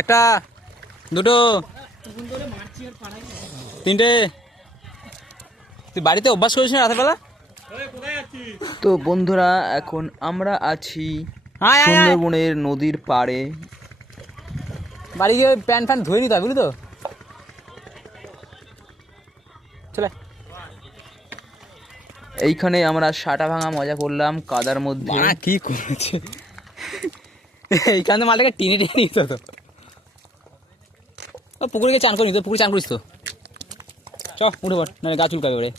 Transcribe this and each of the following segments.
একটা, দুটো, তিনটে। তুই বাড়িতে অভ্যাস করিস না রাতের বেলা? তো বন্ধুরা এখন আমরা আছি সুন্দরবনের নদীর পাড়ে। বাড়ি গিয়ে প্যান্ট ফ্যান্ট ধুয়ে নিতে হবে, বুঝলি তো? চলে। এইখানে আমরা সাটা ভাঙা মজা করলাম কাদার মধ্যে। কি করেছে এইখানে মালটাকে টেনে টেনে নিত তো। পুকুরে গিয়ে চান করিনি তো? পুকুরে চান করিস তো? চ উঠে পড়, নাহলে গা চুলকাবে ওরে।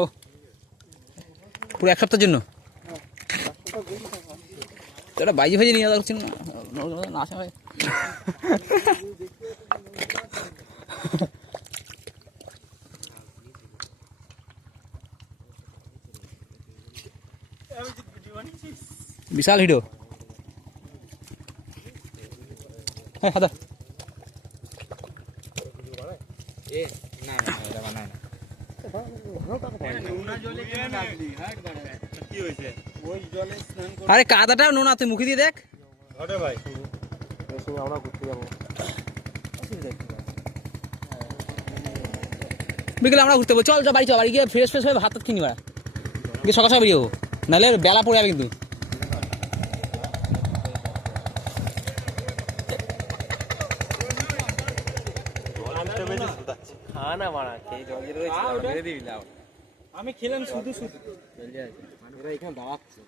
ও পুরো এক সপ্তাহের জন্য তোরা বাইজি ফাইজি নিয়ে যাওয়া করছিস না? আসা হয় বিশাল হিডো। হ্যাঁ হাদা আরে কাদাটা নোনা, তুই মুখে দিয়ে দেখ। বিকেলে আমরা ঘুরতে যাবো, চল চল বাড়ি, চল বাড়ি গিয়ে ফ্রেশ ফ্রেশ হয়ে ভাত কিনি বাড়া গিয়ে সকাল সকাল বেরিয়ে যাবো, নাহলে বেলা পড়ে যাবে কিন্তু। আমি খেলাম শুধু শুধু এখানে দাঁড়াচ্ছে।